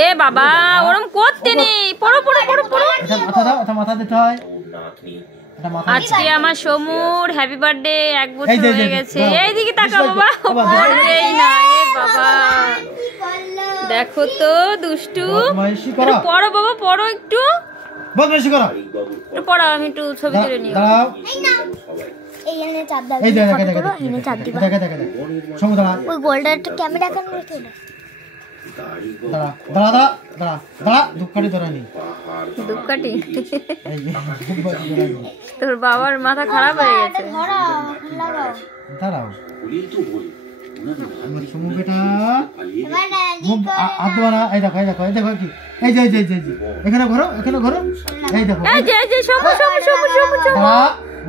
এ বাবা ওরম করতে নেই, পড়ো পড়ো পড়ো পড়ো। মাথা দিতে হয়। আজকে আমার সমুর হ্যাপি বার্থডে 1 বছর হয়ে গেছে। এইদিকে তাকাও বাবা, পড়বেই না। এ বাবা দেখো তো দুষ্টু, পড়ো বাবা পড়ো, একটু বদমাইশি করো, একটু পড়ো, আমি একটু ছবি তুলে নিই। এই এনে চাপ দাও, এই দেখো এনে চাপ দিবা, দেখে সমু দাঁড়া, ওই গোল্ডের ক্যামেরা কেন রেখে দাও, দাঁড়া ধূপকাঠি ধরে নি, ধূপকাঠি তোর বাবার মাথা খারাপ হয়ে গেছে। দাঁড়াও আমার সমু বেটা, হাত দেওয়া না। এই দেখো এই দেখো এই দেখো কি, এই যে এখানে ঘোরো, এই দেখো এই যে সমু সমু সমু সমু সমু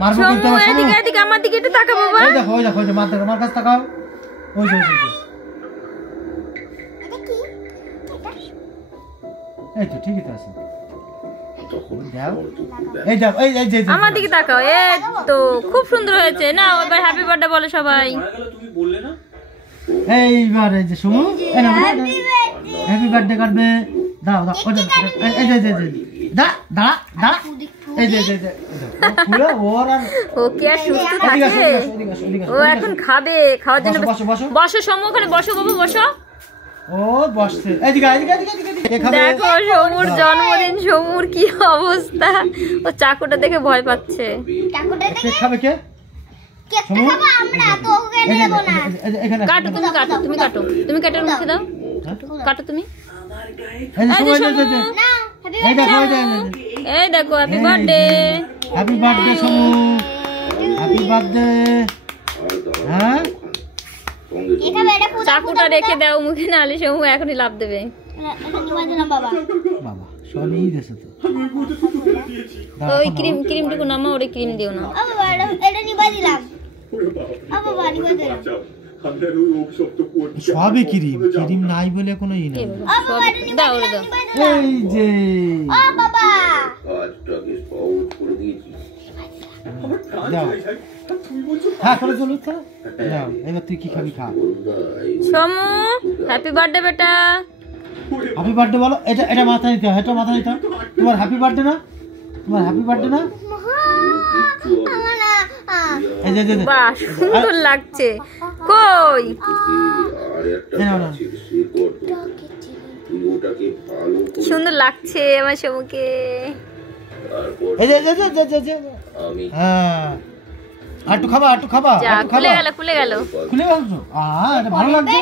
মারবো কিন্তু সমু, এদিকে এদিকে আমার দিকে একটু তাকা বাবা। এই দেখো ওই যে মার কাছে তাকাও, ওই যে এই তো ঠিকই তো আছে। এই দেখো এই যে আমার দিকে তাকাও, এই তো খুব সুন্দর হয়েছে না। এবার হ্যাপি বার্থডে বলো সবাই। এইবার এই যে সমু হ্যাপি বার্থডে করবে, দাঁড়াও এই যে দাঁড়া এই যে ওর আর ও কি আর সুস্থ থাকে? ও এখন খাবে, খাওয়ার জন্য বসো সমু, ওখানে বসো বাবা বসো। ও বসছে, এদিকে দেখো সমুর জন্মদিন, সমুর কি অবস্থা, ও চাকুটা দেখে ভয় পাচ্ছে। খাবে কে? কাটো তুমি, কাটো তুমি কেটে মুখে দাও, কাটো তুমি। এই দেখো হ্যাপি বার্থডে, হ্যাপি বার্থডে সমু, হ্যাপি বার্থডে। হ্যাঁ চাকুটা রেখে দাও মুখে, নাহলে সমু এখনই লাভ দেবে। বাবা সবই দিয়েছে তো। ওই ক্রিমটুকু নামা, ওরে ক্রিম দিও না। সবই ক্রিম নাই বলে কোনো ই নেই। দাও ওরে দাও। এই যে দাও, হ্যাঁ করে চলুক তো, দাও এবার তুই কি খাবি খা। সমু হ্যাপি বার্থডে বেটা। হ্যাপি বার্থডে বলো, এটা মাথা নিতে হয়, এটা মাথা নিতে হয়। তোমার হ্যাপি বার্থডে না, তোমার হ্যাপি বার্থডে না। এই যে বাহ সুন্দর লাগছে, কই কি সুন্দর লাগছে আমার সমুকে। এই যে হ্যাঁ আর একটু খাবা, খুলে গেল খুলে গেল। ভালো লাগছে।